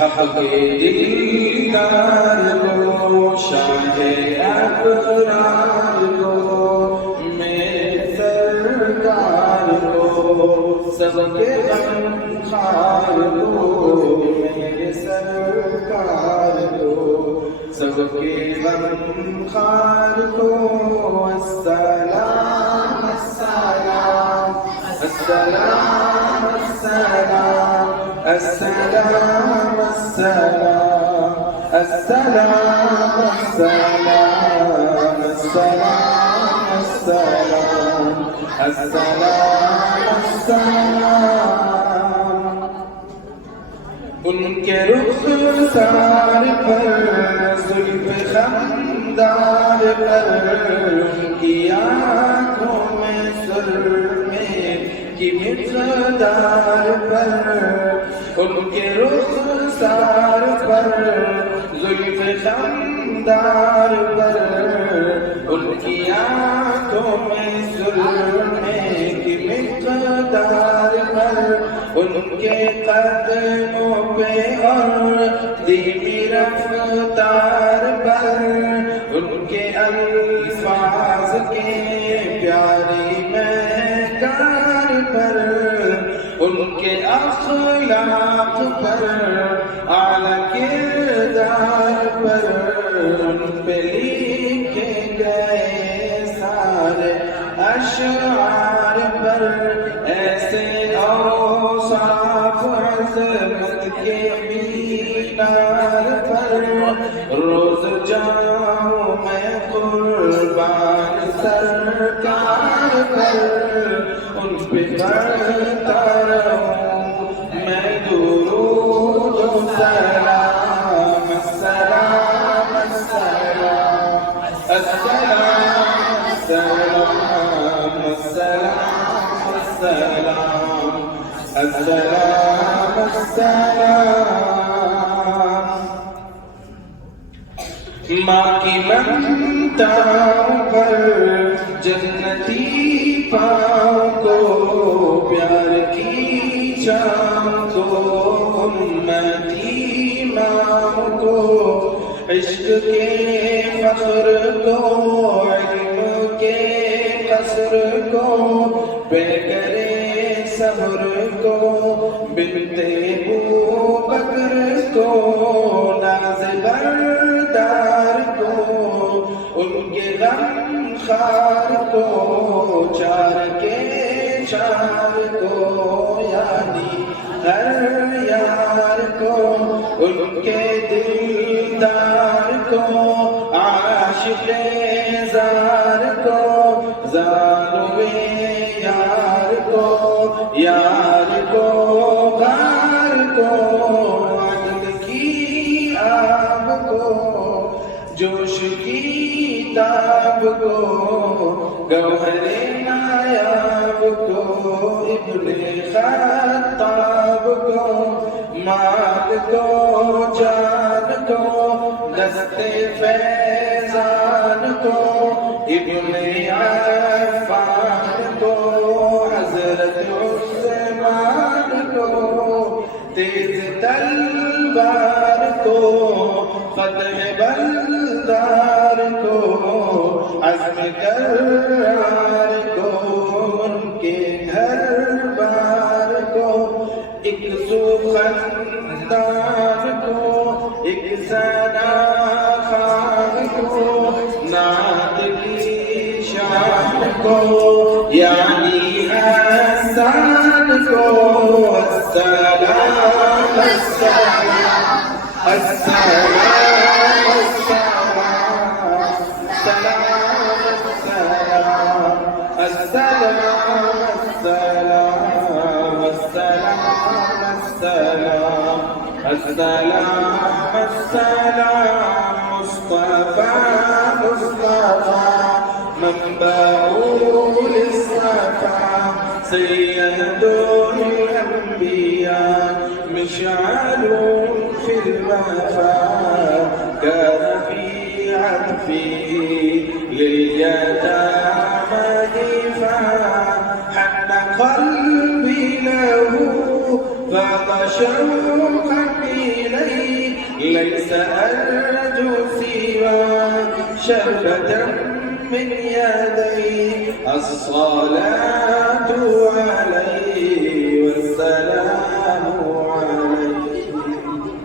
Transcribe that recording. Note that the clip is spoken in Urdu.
حق کے دیدار کو، شاہ ابرار کو، میرے سرکار کو، سب کے غمخوار کو، میرے سرکار کو، سب کے غمخوار کو، السلام السلام السلام السلام السلام السلام السلام السلام السلام السلام السلام السلام ان کے رخسار پر، زلف خمدار پر، ان کی آنکھوں میں سرمے کی مقدار پر، ان کے رخسار پر، زلف خمدار پر، ان کی آنکھوں میں سرمے کی مقدار پر، ان کے قدموں پہ اور دھیمی رفتار پر، ان کے الفاظ کے پیاری مہکار پر، ان کے اخلاق پر، اعلیٰ کردار پر، ان پہ لکھے گئے سارے اشعار پر، ایسے اوصاف عظمت کے مینار پر، روز جاؤں میں قربان سرکار پر، ان پہ پڑھتا رہوں میں درود و سلام، السلام السلام السلام السلام السلام السلام السلام السلام ماں کی ممتاؤں پر، جنتی پاؤں کو، پیار کی چھاؤں کو، امتی ماں کو، عشق کے فخر کو، علم کے قصر کو، پیکرے سحر کو، بنت ابوبکر کو، ناز بردار کو، ان کے غم خار کو، چار کے چار کو، یعنی ہر یار کو، ان کے دلدار کو، عاشق زار کو، زاروے یار کو، یار کو، غار کو، عدل کی آب کو، جوش کی تاب کو، گوہر نایاب کو، ابن خطاب کو، مال کو، جان کو، دست فیضان کو، ابن عفان کو، حضرت عثمان کو، تیز تلوار کو، فتح بلدار کو، عزم کرار کو، ان کے گھر بار کو، ایک خاندان کو، ایک زنا خان کو، نعت کی شان کو، یعنی حسان کو، السلام السلام السلام السلام السلام السلام السلام السلام السلام السلام مصطفى مصطفى منبع للصفا سيد الأنبياء مشعل في الوفا كان في عطفه لليتامى دفاعا حن قلبي له فاض شوقا إليه أرجو سوى شربة من يدي الصلاة عليه